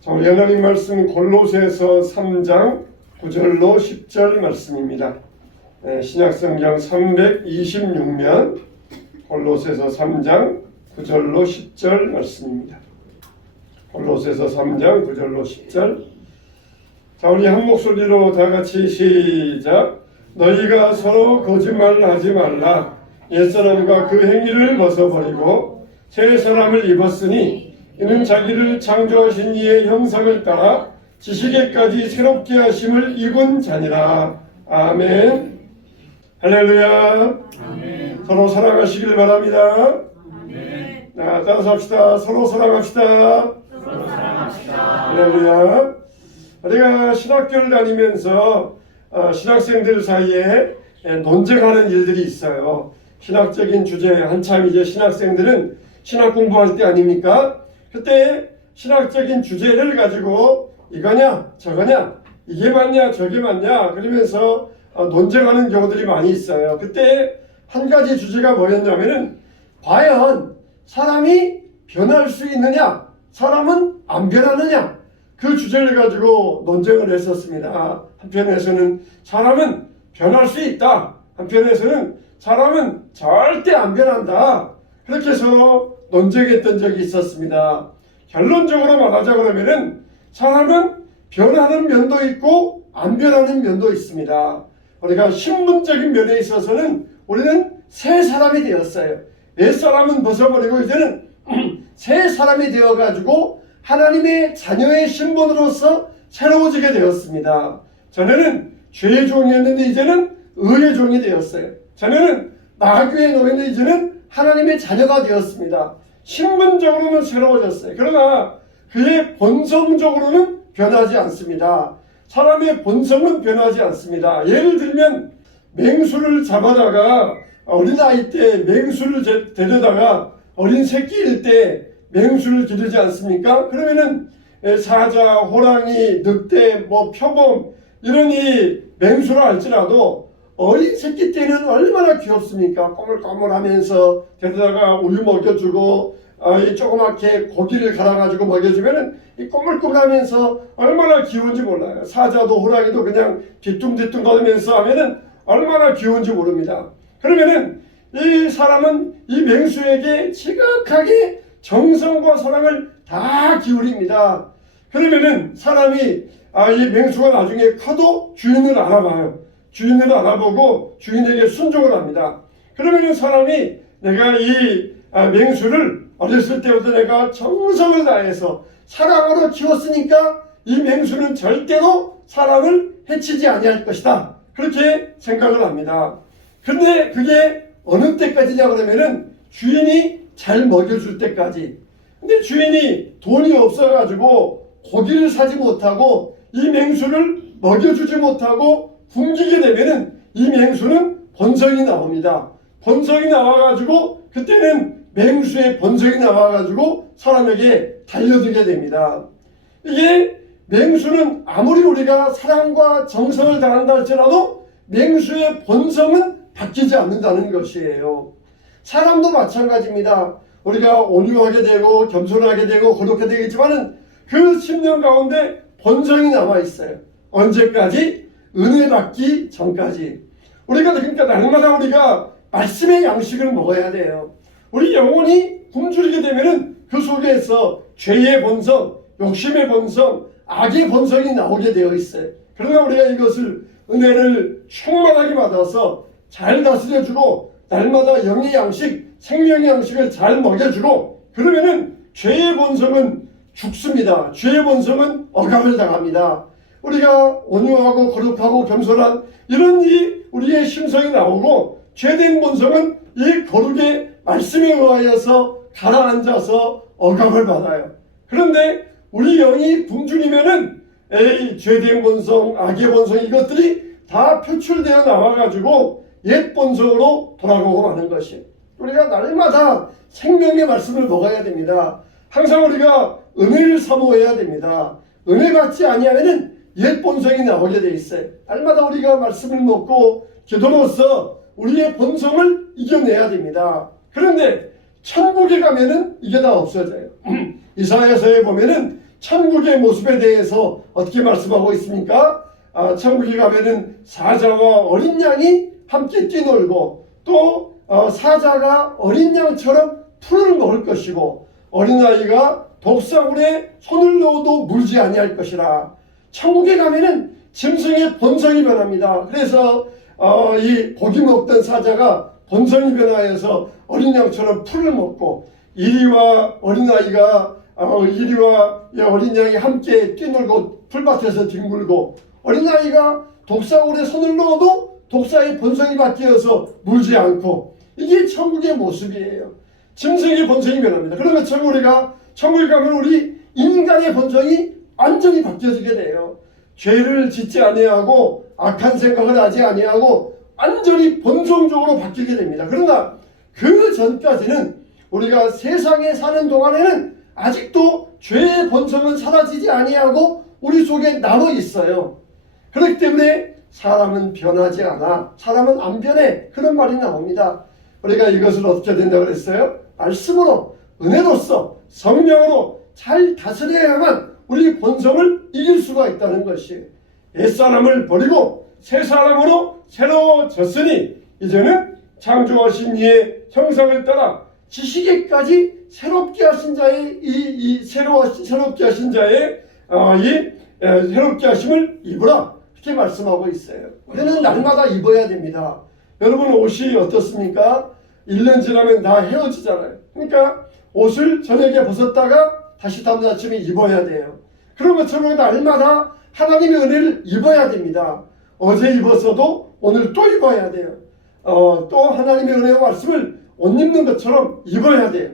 자, 우리 하나님 말씀 골로새서 3장 9절로 10절 말씀입니다. 신약성경 326면 골로새서 3장 9절로 10절 말씀입니다. 골로새서 3장 9절로 10절. 자, 우리 한 목소리로 다 같이 시작. 너희가 서로 거짓말을 하지 말라. 옛사람과 그 행위를 벗어버리고 새 사람을 입었으니 이는 자기를 창조하신 이의 형상을 따라 지식에까지 새롭게 하심을 입은 자니라. 아멘. 할렐루야. 아멘. 서로 사랑하시길 바랍니다. 아멘. 자, 따라서 합시다. 서로 사랑합시다. 서로 사랑합시다. 할렐루야. 우리가 신학교를 다니면서 신학생들 사이에 논쟁하는 일들이 있어요. 신학적인 주제, 한참 이제 신학생들은 신학 공부할 때 아닙니까? 그때 신학적인 주제를 가지고 이거냐 저거냐 이게 맞냐 저게 맞냐 그러면서 논쟁하는 경우들이 많이 있어요. 그때 한 가지 주제가 뭐였냐면은 과연 사람이 변할 수 있느냐 사람은 안 변하느냐 그 주제를 가지고 논쟁을 했었습니다. 한편에서는 사람은 변할 수 있다, 한편에서는 사람은 절대 안 변한다, 그렇게 해서 논쟁했던 적이 있었습니다. 결론적으로 말하자 그러면은 사람은 변하는 면도 있고 안 변하는 면도 있습니다. 우리가 신분적인 면에 있어서는 우리는 새 사람이 되었어요. 옛 사람은 벗어버리고 이제는 새 사람이 되어가지고 하나님의 자녀의 신분으로서 새로워지게 되었습니다. 전에는 죄의 종이었는데 이제는 의의 종이 되었어요. 전에는 마귀의 노예인데 이제는 하나님의 자녀가 되었습니다. 신분적으로는 새로워졌어요. 그러나 그의 본성적으로는 변하지 않습니다. 사람의 본성은 변하지 않습니다. 예를 들면 맹수를 잡아다가 어린아이 때 맹수를 데려다가 어린 새끼일 때 맹수를 기르지 않습니까? 그러면은 사자, 호랑이, 늑대, 표범 이런 이 맹수를 할지라도 어린 새끼 때는 얼마나 귀엽습니까? 꼬물꼬물하면서 데려다가 우유 먹여주고 이 조그맣게 고기를 갈아가지고 먹여주면은 이 꼬물꼬물하면서 얼마나 귀여운지 몰라요. 사자도 호랑이도 그냥 뒤뚱뒤뚱 거리면서 하면은 얼마나 귀여운지 모릅니다. 그러면은 이 사람은 이 맹수에게 지극하게 정성과 사랑을 다 기울입니다. 그러면은 사람이 이 맹수가 나중에 커도 주인을 알아봐요. 주인을 알아보고 주인에게 순종을 합니다. 그러면은 사람이 내가 이 맹수를 어렸을 때부터 내가 정성을 다해서 사랑으로 키웠으니까 이 맹수는 절대로 사람을 해치지 아니할 것이다, 그렇게 생각을 합니다. 근데 그게 어느 때까지냐 그러면은 주인이 잘 먹여줄 때까지. 근데 주인이 돈이 없어가지고 고기를 사지 못하고 이 맹수를 먹여주지 못하고 굶기게 되면은 이 맹수는 본성이 나옵니다. 본성이 나와가지고 그때는 맹수의 본성이 나와가지고 사람에게 달려들게 됩니다. 이게 맹수는 아무리 우리가 사랑과 정성을 다한다 할지라도 맹수의 본성은 바뀌지 않는다는 것이에요. 사람도 마찬가지입니다. 우리가 온유하게 되고 겸손하게 되고 거룩하게 되겠지만은 그 심령 가운데 본성이 남아있어요. 언제까지? 은혜 받기 전까지. 우리가 그러니까 날마다 우리가 말씀의 양식을 먹어야 돼요. 우리 영혼이 굶주리게 되면은 그 속에서 죄의 본성, 욕심의 본성, 악의 본성이 나오게 되어 있어요. 그러나 우리가 이것을 은혜를 충만하게 받아서 잘 다스려주고 날마다 영의 양식, 생명의 양식을 잘 먹여주고 그러면은 죄의 본성은 죽습니다. 죄의 본성은 억압을 당합니다. 우리가 온유하고 거룩하고 겸손한 이런 우리의 심성이 나오고 죄된 본성은 이 거룩의 말씀에 의하여서 가라앉아서 억압을 받아요. 그런데 우리 영이 굶주리면은 죄된 본성, 악의 본성 이것들이 다 표출되어 나와가지고 옛 본성으로 돌아가고 마는 것이. 우리가 날마다 생명의 말씀을 먹어야 됩니다. 항상 우리가 은혜를 사모해야 됩니다. 은혜 받지 아니하면은 옛 본성이 나오게 돼 있어요. 날마다 우리가 말씀을 먹고 기도로서 우리의 본성을 이겨내야 됩니다. 그런데 천국에 가면은 이게 다 없어져요. 이사야서에 보면은 천국의 모습에 대해서 어떻게 말씀하고 있습니까? 천국에 가면은 사자와 어린 양이 함께 뛰놀고 또 사자가 어린 양처럼 풀을 먹을 것이고 어린아이가 독사굴에 손을 넣어도 물지 아니할 것이라. 천국에 가면은 짐승의 본성이 변합니다. 그래서 이 고기 먹던 사자가 본성이 변화해서 어린 양처럼 풀을 먹고 이리와 어린아이가 이리와 어린 양이 함께 뛰놀고 풀밭에서 뒹굴고 어린아이가 독사굴에 손을 넣어도 독사의 본성이 바뀌어서 물지 않고 이게 천국의 모습이에요. 짐승의 본성이 변합니다. 그러면 천국에 가면 우리 인간의 본성이 완전히 바뀌어지게 돼요. 죄를 짓지 아니하고 악한 생각을 하지 아니하고 완전히 본성적으로 바뀌게 됩니다. 그러나 그 전까지는 우리가 세상에 사는 동안에는 아직도 죄의 본성은 사라지지 아니하고 우리 속에 남아 있어요. 그렇기 때문에 사람은 변하지 않아, 사람은 안 변해, 그런 말이 나옵니다. 우리가 이것을 어떻게 된다고 그랬어요? 말씀으로, 은혜로서, 성령으로 잘 다스려야만 우리 본성을 이길 수가 있다는 것이에요. 옛사람을 버리고 새 사람으로 새로워졌으니 이제는 창조하신 이의 형상을 따라 지식에까지 새롭게 하신 자의 새롭게 하신 자의 새롭게 하심을 입으라, 이렇게 말씀하고 있어요. 우리는 날마다 입어야 됩니다. 여러분, 옷이 어떻습니까? 1년 지나면 다 헤어지잖아요. 그러니까 옷을 저녁에 벗었다가 다시 다음날 아침에 입어야 돼요. 그런 것처럼 날마다 하나님의 은혜를 입어야 됩니다. 어제 입었어도 오늘 또 입어야 돼요. 또 하나님의 은혜와 말씀을 옷 입는 것처럼 입어야 돼요.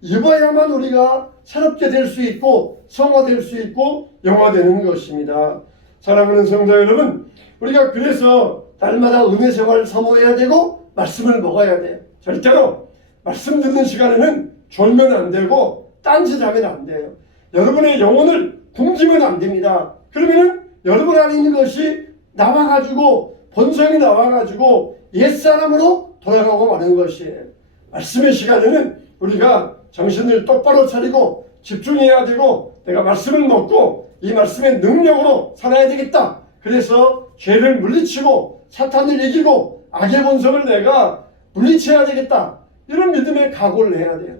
입어야만 우리가 새롭게 될 수 있고 성화될 수 있고 영화되는 것입니다. 사랑하는 성도 여러분, 우리가 그래서 날마다 은혜 생활을 사모해야 되고 말씀을 먹어야 돼요. 절대로 말씀 듣는 시간에는 졸면 안 되고 딴짓하면 안 돼요. 여러분의 영혼을 굶기면 안 됩니다. 그러면은 여러분 안에 있는 것이 나와가지고 본성이 나와가지고 옛사람으로 돌아가고 마는 것이에요. 말씀의 시간에는 우리가 정신을 똑바로 차리고 집중해야 되고 내가 말씀을 먹고 이 말씀의 능력으로 살아야 되겠다. 그래서 죄를 물리치고 사탄을 이기고 악의 본성을 내가 물리쳐야 되겠다. 이런 믿음의 각오를 해야 돼요.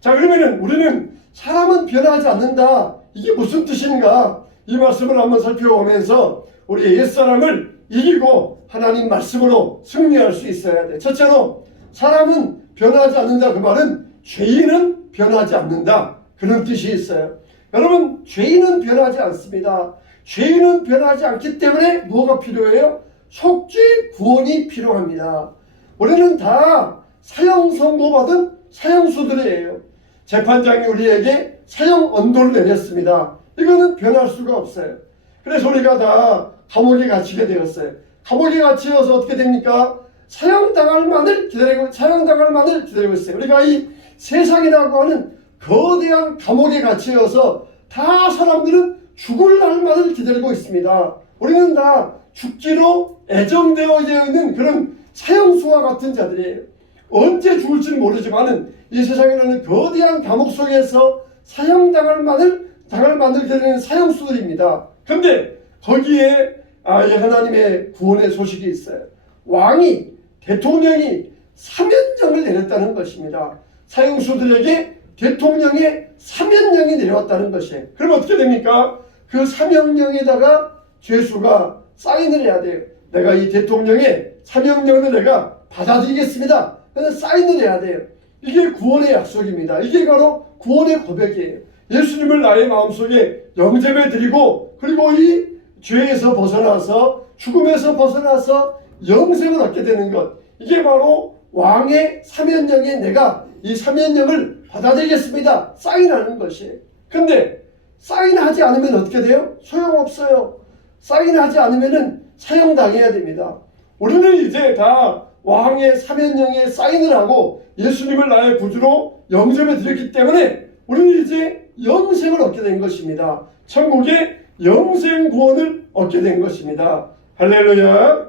자, 그러면은 우리는 사람은 변하지 않는다. 이게 무슨 뜻인가? 이 말씀을 한번 살펴보면서 우리 옛사람을 이기고 하나님 말씀으로 승리할 수 있어야 돼. 첫째로 사람은 변하지 않는다. 그 말은 죄인은 변하지 않는다. 그런 뜻이 있어요. 여러분, 죄인은 변하지 않습니다. 죄인은 변하지 않기 때문에 뭐가 필요해요? 속죄 구원이 필요합니다. 우리는 다 사형 선고받은 사형수들이에요. 재판장이 우리에게 사형 언도를 내렸습니다. 이거는 변할 수가 없어요. 그래서 우리가 다 감옥에 갇히게 되었어요. 감옥에 갇혀서 어떻게 됩니까? 사형당할 만을 기다리고 있어요. 우리가 이 세상이라고 하는 거대한 감옥에 갇혀서 다 사람들은 죽을 날만을 기다리고 있습니다. 우리는 다 죽기로 애정되어 있는 그런 사형수와 같은 자들이에요. 언제 죽을지는 모르지만은 이 세상에는 거대한 감옥 속에서 사형당할 만을 기다리는 사형수들입니다. 그런데 거기에 하나님의 구원의 소식이 있어요. 왕이, 대통령이 사면령을 내렸다는 것입니다. 사형수들에게 대통령의 사면령이 내려왔다는 것이에요. 그럼 어떻게 됩니까? 그 사면령에다가 죄수가 사인을 해야 돼요. 내가 이 대통령의 사면령을 내가 받아들이겠습니다. 그래서 사인을 해야 돼요. 이게 구원의 약속입니다. 이게 바로 구원의 고백이에요. 예수님을 나의 마음속에 영접해 드리고 그리고 이 죄에서 벗어나서 죽음에서 벗어나서 영생을 얻게 되는 것, 이게 바로 왕의 사면령에 내가 이 사면령을 받아들이겠습니다. 사인하는 것이에요. 근데 사인하지 않으면 어떻게 돼요? 소용없어요. 사인하지 않으면 사형당해야 됩니다. 우리는 이제 다 왕의 사면령에 사인을 하고 예수님을 나의 구주로 영접해 드렸기 때문에 우리는 이제 영생을 얻게 된 것입니다. 천국의 영생 구원을 얻게 된 것입니다. 할렐루야.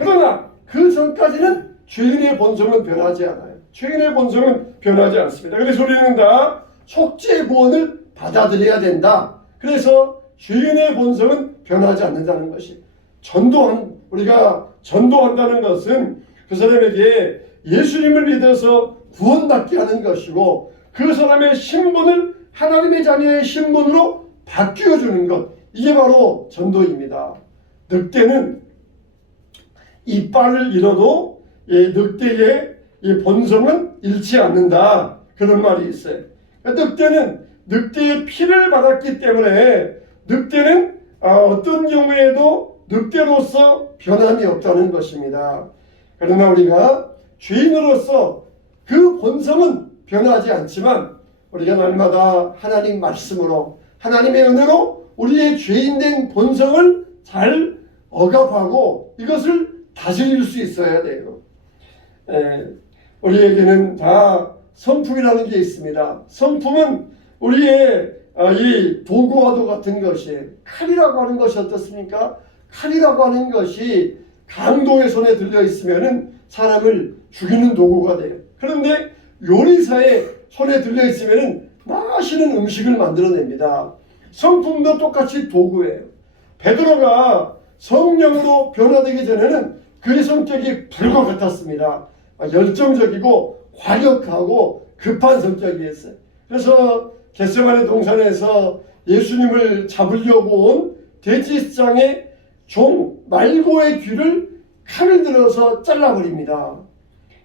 그러나 그 전까지는 죄인의 본성은 변하지 않아요. 죄인의 본성은 변하지 않습니다. 그래서 우리는 다 속죄 구원을 받아들여야 된다. 그래서 죄인의 본성은 변하지 않는다는 것이, 우리가 전도한다는 것은 그 사람에게 예수님을 믿어서 구원받게 하는 것이고, 그 사람의 신분을 하나님의 자녀의 신분으로 바뀌어주는 것, 이게 바로 전도입니다. 늑대는 이빨을 잃어도 늑대의 이 본성은 잃지 않는다, 그런 말이 있어요. 늑대는 늑대의 피를 받았기 때문에 늑대는 어떤 경우에도 늑대로서 변함이 없다는 것입니다. 그러나 우리가 죄인으로서 그 본성은 변하지 않지만 우리가 날마다 하나님 말씀으로, 하나님의 은혜로 우리의 죄인된 본성을 잘 억압하고 이것을 다스릴 수 있어야 돼요. 우리에게는 다 성품이라는 게 있습니다. 성품은 우리의 이 도구와도 같은 것이에요. 칼이라고 하는 것이 어떻습니까? 칼이라고 하는 것이 강도의 손에 들려 있으면은 사람을 죽이는 도구가 돼요. 그런데 요리사의 손에 들려 있으면은 맛있는 음식을 만들어냅니다. 성품도 똑같이 도구예요. 베드로가 성령으로 변화되기 전에는 그의 성격이 불과 같았습니다. 열정적이고 과격하고 급한 성격이었어요. 그래서 겟세마네 동산에서 예수님을 잡으려고 온 돼지시장의 종 말고의 귀를 칼을 들어서 잘라버립니다.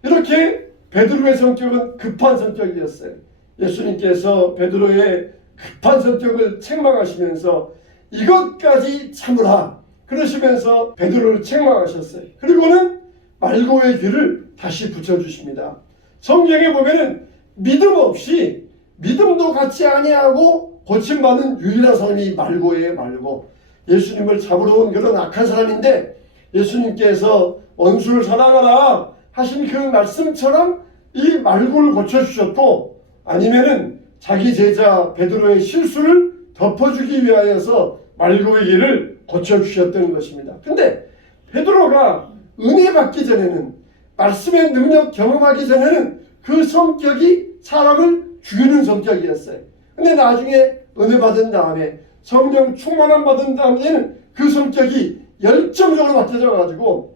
이렇게 베드로의 성격은 급한 성격이었어요. 예수님께서 베드로의 급한 성격을 책망하시면서 이것까지 참으라 그러시면서 베드로를 책망하셨어요. 그리고는 말고의 귀를 다시 붙여주십니다. 성경에 보면은 믿음 없이, 믿음도 같이 아니하고 고침받은 유일한 사람이 말고예요. 말고. 예수님을 잡으러 온 그런 악한 사람인데 예수님께서 원수를 사랑하라 하신 그 말씀처럼 이 말고를 고쳐주셨고, 아니면은 자기 제자 베드로의 실수를 덮어주기 위하여서 말고의 길을 고쳐주셨던 것입니다. 근데 베드로가 은혜 받기 전에는, 말씀의 능력 경험하기 전에는 그 성격이 사람을 죽이는 성격이었어요. 근데 나중에 은혜 받은 다음에, 성령 충만함 받은 다음에는 그 성격이 열정적으로 바뀌어져 가지고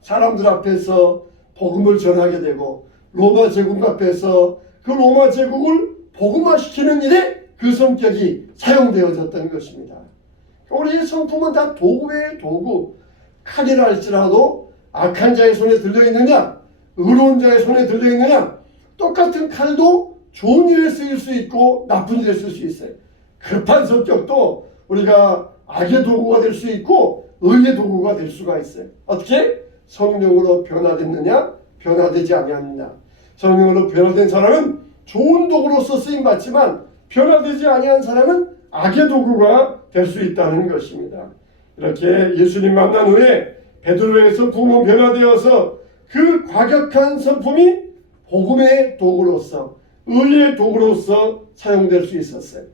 사람들 앞에서 복음을 전하게 되고, 로마 제국 앞에서 그 로마 제국을 복음화시키는 일에 그 성격이 사용되어졌던 것입니다. 우리의 성품은 다 도구예요. 도구. 칼이라 할지라도 악한 자의 손에 들려있느냐, 의로운 자의 손에 들려있느냐, 똑같은 칼도 좋은 일에 쓰일 수 있고 나쁜 일에 쓸 수 있어요. 급한 성격도 우리가 악의 도구가 될 수 있고 의의 도구가 될 수가 있어요. 어떻게? 성령으로 변화됐느냐, 변화되지 아니하느냐. 성령으로 변화된 사람은 좋은 도구로서 쓰임받지만 변화되지 아니한 사람은 악의 도구가 될 수 있다는 것입니다. 이렇게 예수님 만난 후에 베드로의 성품은 변화되어서 그 과격한 성품이 복음의 도구로서, 의의 도구로서 사용될 수 있었어요.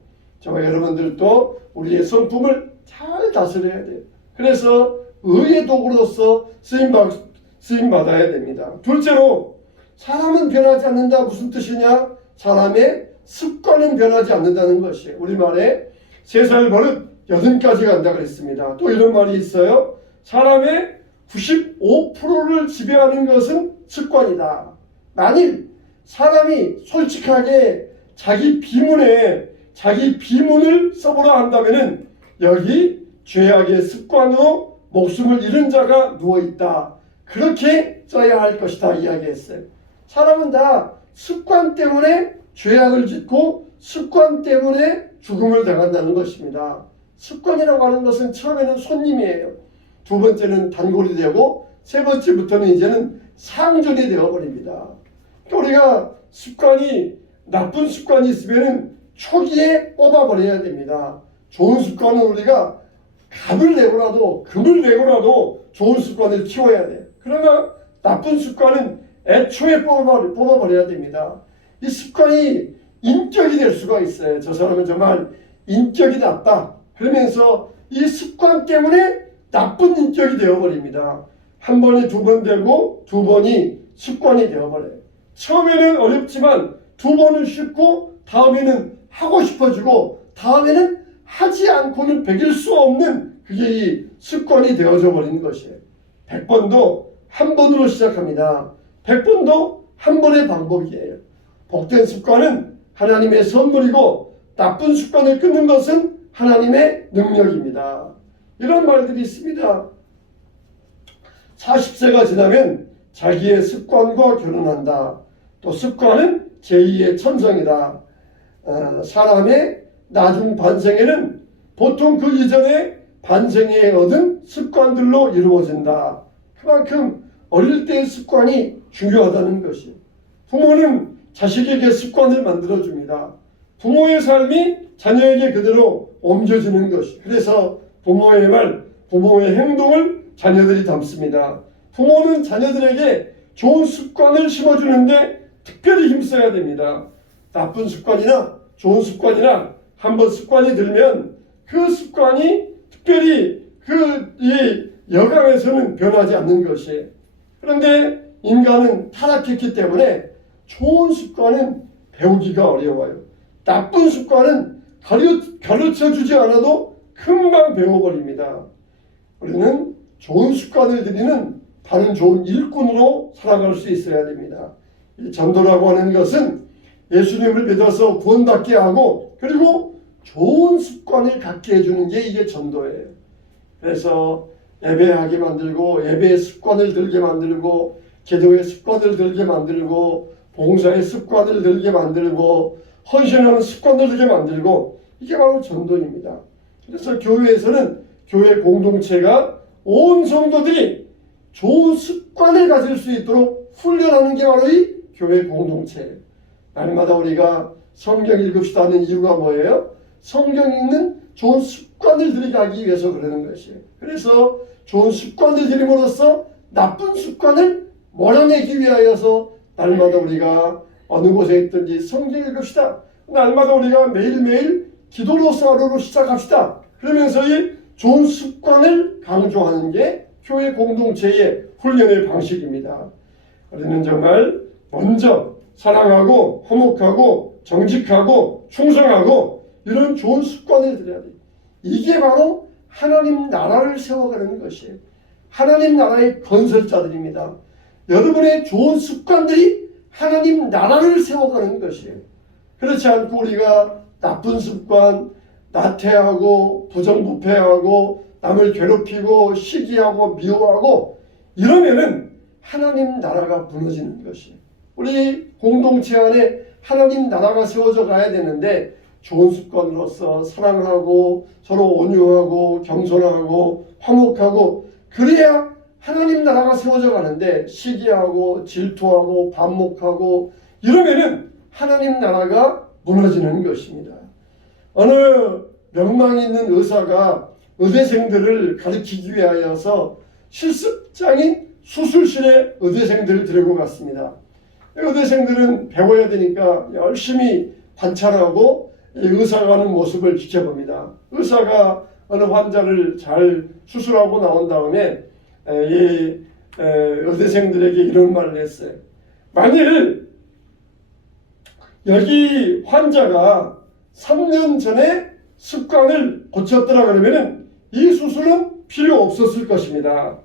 저와 여러분들도 우리의 성품을 잘 다스려야 돼요. 그래서 의의 도구로서 쓰임받아야 됩니다. 둘째로, 사람은 변하지 않는다. 무슨 뜻이냐? 사람의 습관은 변하지 않는다는 것이에요. 우리말에 3살 버릇 80까지 간다 그랬습니다. 또 이런 말이 있어요. 사람의 95%를 지배하는 것은 습관이다. 만일 사람이 솔직하게 자기 비문을 써보라 한다면은 여기 죄악의 습관으로 목숨을 잃은 자가 누워있다. 그렇게 써야 할 것이다 이야기했어요. 사람은 다 습관 때문에 죄악을 짓고 습관 때문에 죽음을 당한다는 것입니다. 습관이라고 하는 것은 처음에는 손님이에요. 두 번째는 단골이 되고 세 번째부터는 이제는 상전이 되어버립니다. 우리가 나쁜 습관이 있으면 초기에 뽑아버려야 됩니다. 좋은 습관은 우리가 금을 내고라도 좋은 습관을 키워야 돼요. 그러나 나쁜 습관은 애초에 뽑아버려야 됩니다. 이 습관이 인격이 될 수가 있어요. 저 사람은 정말 인격이 낮다. 그러면서 이 습관 때문에 나쁜 인격이 되어버립니다. 한 번이 두 번 되고 두 번이 습관이 되어버려요. 처음에는 어렵지만 두 번은 쉽고 다음에는 하고 싶어지고 다음에는 하지 않고는 배길 수 없는 그게 이 습관이 되어져 버리는 것이에요. 100번도 한 번으로 시작합니다. 100번도 한 번의 방법이에요. 복된 습관은 하나님의 선물이고 나쁜 습관을 끊는 것은 하나님의 능력입니다. 이런 말들이 있습니다. 40세가 지나면 자기의 습관과 결혼한다. 또 습관은 제2의 천성이다. 사람의 나중 반생에는 보통 그 이전에 반생에 얻은 습관들로 이루어진다. 그만큼 어릴 때의 습관이 중요하다는 것이. 부모는 자식에게 습관을 만들어줍니다. 부모의 삶이 자녀에게 그대로 옮겨지는 것이. 그래서 부모의 말, 부모의 행동을 자녀들이 담습니다. 부모는 자녀들에게 좋은 습관을 심어주는데 특별히 힘써야 됩니다. 나쁜 습관이나 좋은 습관이나 한번 습관이 들면 그 습관이 특별히 이 여강에서는 변하지 않는 것이에요. 그런데 인간은 타락했기 때문에 좋은 습관은 배우기가 어려워요. 나쁜 습관은 가르쳐주지 않아도 금방 배워버립니다. 우리는 좋은 습관을 들이는 바른 좋은 일꾼으로 살아갈 수 있어야 됩니다. 이 전도라고 하는 것은 예수님을 믿어서 구원받게 하고 그리고 좋은 습관을 갖게 해주는 게 이게 전도예요. 그래서 예배하게 만들고 예배의 습관을 들게 만들고 기도의 습관을 들게 만들고 봉사의 습관을 들게 만들고 헌신하는 습관을 들게 만들고 이게 바로 전도입니다. 그래서 교회에서는 교회 공동체가 온 성도들이 좋은 습관을 가질 수 있도록 훈련하는 게 바로 이 교회 공동체예요. 날마다 우리가 성경 읽읍시다 하는 이유가 뭐예요? 성경 읽는 좋은 습관을 들이가기 위해서 그러는 것이에요. 그래서 좋은 습관을 들임으로써 나쁜 습관을 몰아내기 위하여서 날마다 우리가 어느 곳에 있든지 성경 읽읍시다. 날마다 우리가 매일매일 기도로서 하루로 시작합시다. 그러면서 이 좋은 습관을 강조하는 게 교회 공동체의 훈련의 방식입니다. 우리는 정말 먼저 사랑하고 화목하고 정직하고 충성하고 이런 좋은 습관을 들여야 돼요. 이게 바로 하나님 나라를 세워가는 것이에요. 하나님 나라의 건설자들입니다. 여러분의 좋은 습관들이 하나님 나라를 세워가는 것이에요. 그렇지 않고 우리가 나쁜 습관, 나태하고 부정부패하고 남을 괴롭히고 시기하고 미워하고 이러면은 하나님 나라가 무너지는 것이에요. 우리 공동체 안에 하나님 나라가 세워져 가야 되는데 좋은 습관으로서 사랑을 하고 서로 온유하고 겸손하고 화목하고 그래야 하나님 나라가 세워져 가는데 시기하고 질투하고 반목하고 이러면은 하나님 나라가 무너지는 것입니다. 어느 명망 있는 의사가 의대생들을 가르치기 위하여서 실습장인 수술실에 의대생들을 데리고 갔습니다. 의대생들은 배워야 되니까 열심히 관찰하고 의사가 하는 모습을 지켜봅니다. 의사가 어느 환자를 잘 수술하고 나온 다음에 이 의대생들에게 이런 말을 했어요. 만일 여기 환자가 3년 전에 습관을 고쳤더라 그러면은 이 수술은 필요 없었을 것입니다.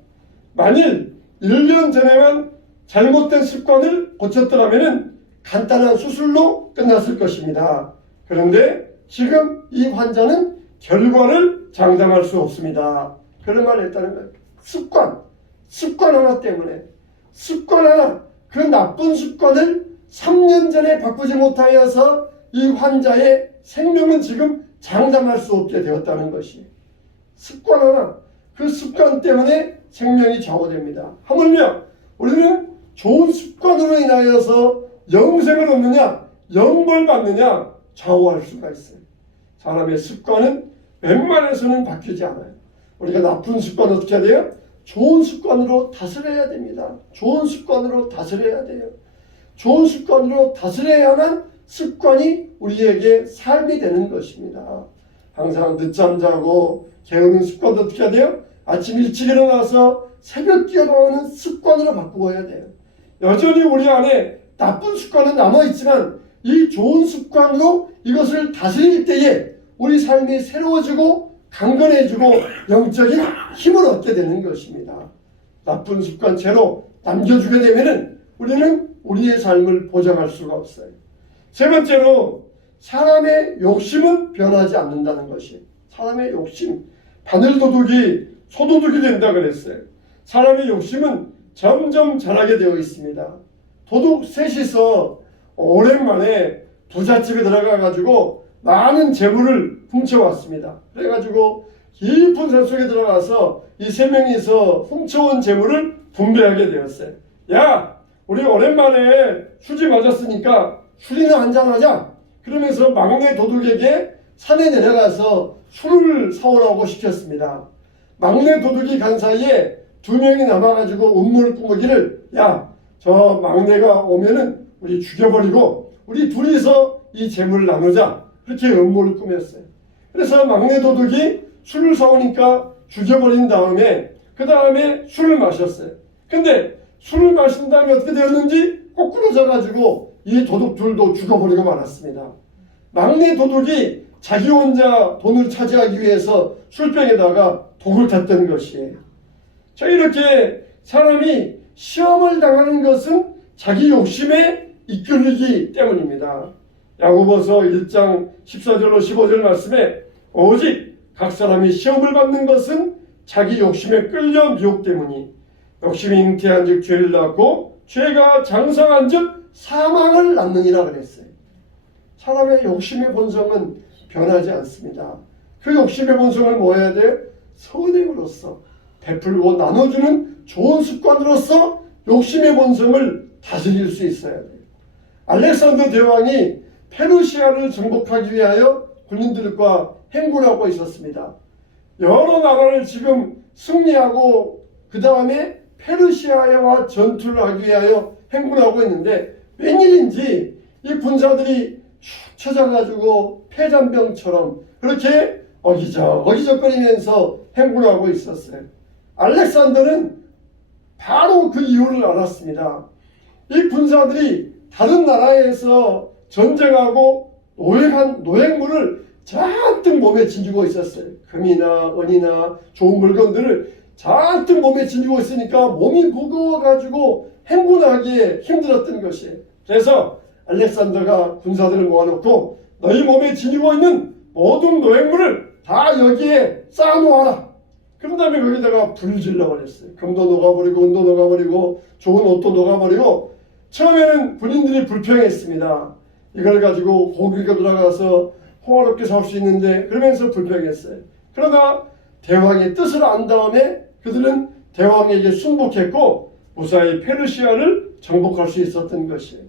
만일 1년 전에만 잘못된 습관을 고쳤더라면은 간단한 수술로 끝났을 것입니다. 그런데 지금 이 환자는 결과를 장담할 수 없습니다. 그런 말을 했다는 거예요. 습관 하나 때문에 습관 하나 그 나쁜 습관을 3년 전에 바꾸지 못하여서 이 환자의 생명은 지금 장담할 수 없게 되었다는 것이 습관 하나 그 습관 때문에 생명이 좌우됩니다. 하물며 우리는 좋은 습관으로 인하여서 영생을 얻느냐 영벌 받느냐 좌우할 수가 있어요. 사람의 습관은 웬만해서는 바뀌지 않아요. 우리가 나쁜 습관 어떻게 해야 돼요? 좋은 습관으로 다스려야 됩니다. 좋은 습관으로 다스려야 돼요. 좋은 습관으로 다스려야만 습관이 우리에게 삶이 되는 것입니다. 항상 늦잠 자고 게으른 습관도 어떻게 해야 돼요? 아침 일찍 일어나서 새벽 기도하는 습관으로 바꾸어야 돼요. 여전히 우리 안에 나쁜 습관은 남아있지만 이 좋은 습관으로 이것을 다스릴 때에 우리 삶이 새로워지고 강건해지고 영적인 힘을 얻게 되는 것입니다. 나쁜 습관채로 남겨주게 되면은 우리는 우리의 삶을 보장할 수가 없어요. 세 번째로 사람의 욕심은 변하지 않는다는 것이에요. 사람의 욕심, 바늘도둑이 소도둑이 된다 그랬어요. 사람의 욕심은 점점 자라게 되어 있습니다. 도둑 셋이서 오랜만에 부잣집에 들어가가지고 많은 재물을 훔쳐왔습니다. 그래가지고 깊은 산속에 들어가서 이 세 명이서 훔쳐온 재물을 분배하게 되었어요. 야, 우리 오랜만에 수지 맞았으니까 술이나 한잔하자. 그러면서 막내 도둑에게 산에 내려가서 술을 사오라고 시켰습니다. 막내 도둑이 간 사이에 두 명이 남아가지고 음모를 꾸미기를, 야, 저 막내가 오면은 우리 죽여버리고 우리 둘이서 이 재물을 나누자. 그렇게 음모를 꾸몄어요. 그래서 막내 도둑이 술을 사오니까 죽여버린 다음에 그 다음에 술을 마셨어요. 근데 술을 마신 다음에 어떻게 되었는지 꼬꾸라져가지고 이 도둑들도 죽어버리고 말았습니다. 막내 도둑이 자기 혼자 돈을 차지하기 위해서 술병에다가 독을 탔던 것이에요. 자, 이렇게 사람이 시험을 당하는 것은 자기 욕심에 이끌리기 때문입니다. 야고보서 1장 14절로 15절 말씀에 오직 각 사람이 시험을 받는 것은 자기 욕심에 끌려 미혹 때문이 욕심이 잉태한 즉 죄를 낳고 죄가 장성한 즉 사망을 낳느니라 그랬어요. 사람의 욕심의 본성은 변하지 않습니다. 그 욕심의 본성을 뭐 해야 돼요? 선행으로서 베풀고 나눠주는 좋은 습관으로서 욕심의 본성을 다스릴 수 있어야 돼요. 알렉산더 대왕이 페르시아를 정복하기 위하여 군인들과 행군하고 있었습니다. 여러 나라를 지금 승리하고 그 다음에 페르시아와 전투를 하기 위하여 행군하고 있는데 웬일인지 이 군사들이 축 쳐져가지고 폐잔병처럼 그렇게 어기적거리면서 행군하고 있었어요. 알렉산더는 바로 그 이유를 알았습니다. 이 군사들이 다른 나라에서 전쟁하고 노획물을 잔뜩 몸에 지니고 있었어요. 금이나 은이나 좋은 물건들을 잔뜩 몸에 지니고 있으니까 몸이 무거워가지고 행군하기에 힘들었던 것이에요. 그래서 알렉산더가 군사들을 모아놓고 너희 몸에 지니고 있는 모든 노획물을 다 여기에 쌓아놓아라. 그런 다음에 거기다가 불을 질러버렸어요. 금도 녹아버리고 은도 녹아버리고 좋은 옷도 녹아버리고 처음에는 군인들이 불평했습니다. 이걸 가지고 고기가 들어가서 호화롭게 살 수 있는데 그러면서 불평했어요. 그러다 대왕의 뜻을 안 다음에 그들은 대왕에게 순복했고 무사히 페르시아를 정복할 수 있었던 것이에요.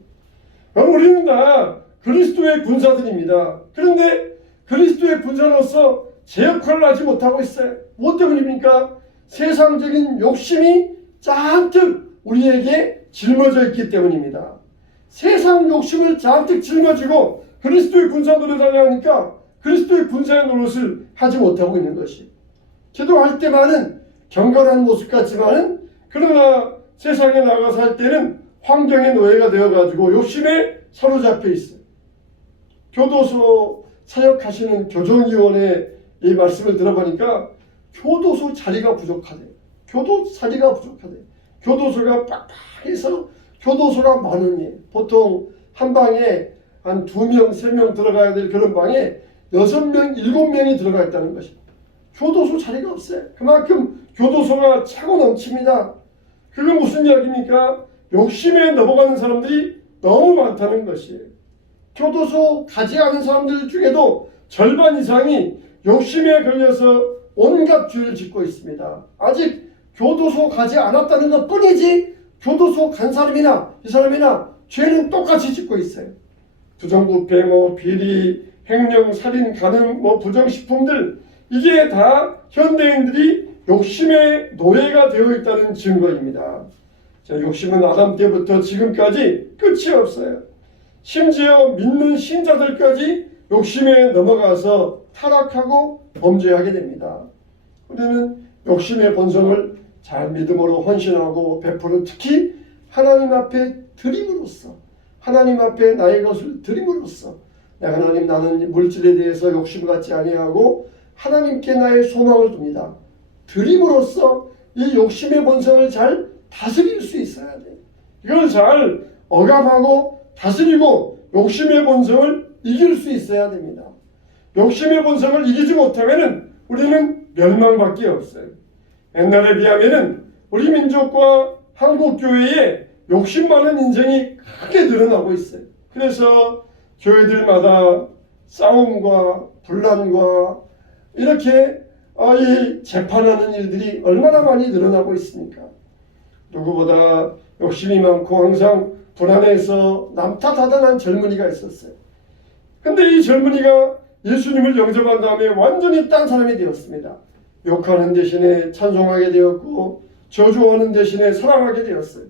그럼 우리는 다 그리스도의 군사들입니다. 그런데 그리스도의 군사로서 제 역할을 하지 못하고 있어요. 무엇 때문입니까? 세상적인 욕심이 잔뜩 우리에게 짊어져 있기 때문입니다. 세상 욕심을 잔뜩 짊어지고 그리스도의 군사 노릇을 하려니까 그리스도의 군사의 노릇을 하지 못하고 있는 것이. 기도할 때만은 경건한 모습 같지만은 그러나 세상에 나가서 할 때는 환경의 노예가 되어가지고 욕심에 사로잡혀 있어요. 교도소 사역하시는 교정위원회 이 말씀을 들어보니까 교도소 자리가 부족하대요. 교도소가 빡빡해서 교도소가 많으니 보통 한 방에 한 2명, 3명 들어가야 될 그런 방에 6명, 7명이 들어가 있다는 것입니다. 교도소 자리가 없어요. 그만큼 교도소가 차고 넘칩니다. 그건 무슨 이야기입니까? 욕심에 넘어가는 사람들이 너무 많다는 것이에요. 교도소 가지 않은 사람들 중에도 절반 이상이 욕심에 걸려서 온갖 죄를 짓고 있습니다. 아직 교도소 가지 않았다는 것 뿐이지 교도소 간 사람이나 이 사람이나 죄는 똑같이 짓고 있어요. 부정부패, 비리, 횡령, 살인, 간음, 부정식품들 이게 다 현대인들이 욕심의 노예가 되어 있다는 증거입니다. 자, 욕심은 아담 때부터 지금까지 끝이 없어요. 심지어 믿는 신자들까지 욕심에 넘어가서 타락하고 범죄하게 됩니다. 우리는 욕심의 본성을 잘 믿음으로 헌신하고 베푸는 특히 하나님 앞에 드림으로써 하나님 앞에 나의 것을 드림으로써 내가 하나님 나는 물질에 대해서 욕심 갖지 아니하고 하나님께 나의 소망을 둡니다. 드림으로써 이 욕심의 본성을 잘 다스릴 수 있어야 돼. 이걸 잘 억압하고 다스리고 욕심의 본성을 이길 수 있어야 됩니다. 욕심의 본성을 이기지 못하면 우리는 멸망밖에 없어요. 옛날에 비하면 우리 민족과 한국교회에 욕심 많은 인생이 크게 늘어나고 있어요. 그래서 교회들마다 싸움과 분란과 이렇게 이 재판하는 일들이 얼마나 많이 늘어나고 있습니까? 누구보다 욕심이 많고 항상 불안해서 남 탓하던 젊은이가 있었어요. 근데 이 젊은이가 예수님을 영접한 다음에 완전히 딴 사람이 되었습니다. 욕하는 대신에 찬송하게 되었고 저주하는 대신에 사랑하게 되었어요.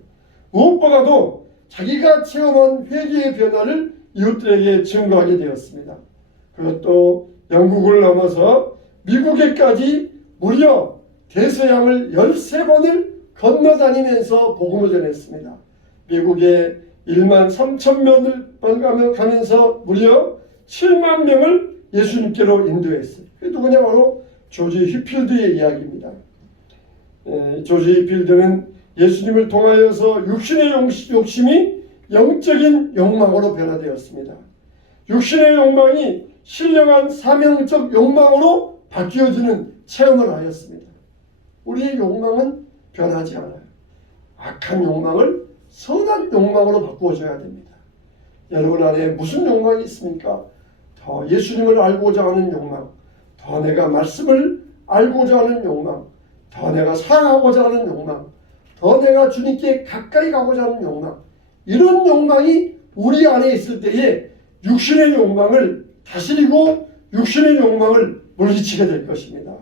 무엇보다도 자기가 체험한 회개의 변화를 이웃들에게 증거하게 되었습니다. 그것도 영국을 넘어서 미국에까지 무려 대서양을 13번을 건너다니면서 복음을 전했습니다. 미국에 1만 3천 명을 가면서 무려 7만 명을 예수님께로 인도했어요. 그게 누구냐? 바로 조지 휘필드의 이야기입니다. 조지 휘필드는 예수님을 통하여서 육신의 욕심이 영적인 욕망으로 변화되었습니다. 육신의 욕망이 신령한 사명적 욕망으로 바뀌어지는 체험을 하였습니다. 우리의 욕망은 변하지 않아요. 악한 욕망을 선한 욕망으로 바꾸어줘야 됩니다. 여러분 안에 무슨 욕망이 있습니까? 더 예수님을 알고자 하는 욕망, 더 내가 말씀을 알고자 하는 욕망, 더 내가 사랑하고자 하는 욕망, 더 내가 주님께 가까이 가고자 하는 욕망, 이런 욕망이 우리 안에 있을 때에 육신의 욕망을 다스리고 육신의 욕망을 물리치게 될 것입니다.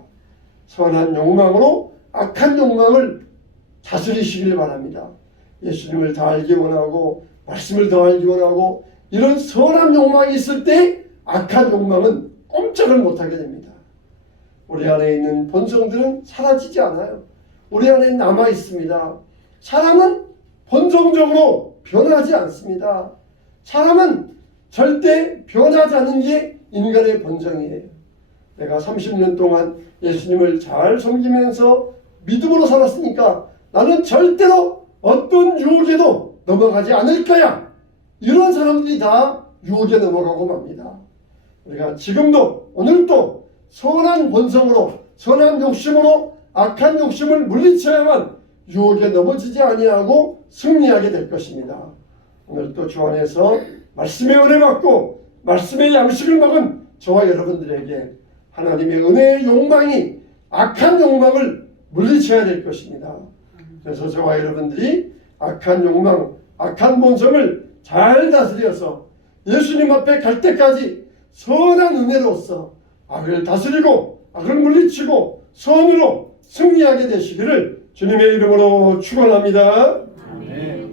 선한 욕망으로 악한 욕망을 다스리시길 바랍니다. 예수님을 더 알기 원하고 말씀을 더 알기 원하고 이런 선한 욕망이 있을 때 악한 욕망은 꼼짝을 못하게 됩니다. 우리 안에 있는 본성들은 사라지지 않아요. 우리 안에 남아 있습니다. 사람은 본성적으로 변하지 않습니다. 사람은 절대 변하지 않는 게 인간의 본성이에요. 내가 30년 동안 예수님을 잘 섬기면서 믿음으로 살았으니까 나는 절대로 어떤 유혹에도 넘어가지 않을 거야. 이런 사람들이 다 유혹에 넘어가고 맙니다. 우리가 지금도 오늘도 선한 본성으로 선한 욕심으로 악한 욕심을 물리쳐야만 유혹에 넘어지지 아니하고 승리하게 될 것입니다. 오늘 또 주 안에서 말씀의 은혜 받고 말씀의 양식을 먹은 저와 여러분들에게 하나님의 은혜의 욕망이 악한 욕망을 물리쳐야 될 것입니다. 그래서 저와 여러분들이 악한 욕망, 악한 본성을 잘 다스려서 예수님 앞에 갈 때까지 선한 은혜로서 악을 다스리고 악을 물리치고 선으로 승리하게 되시기를 주님의 이름으로 축원합니다. 아멘.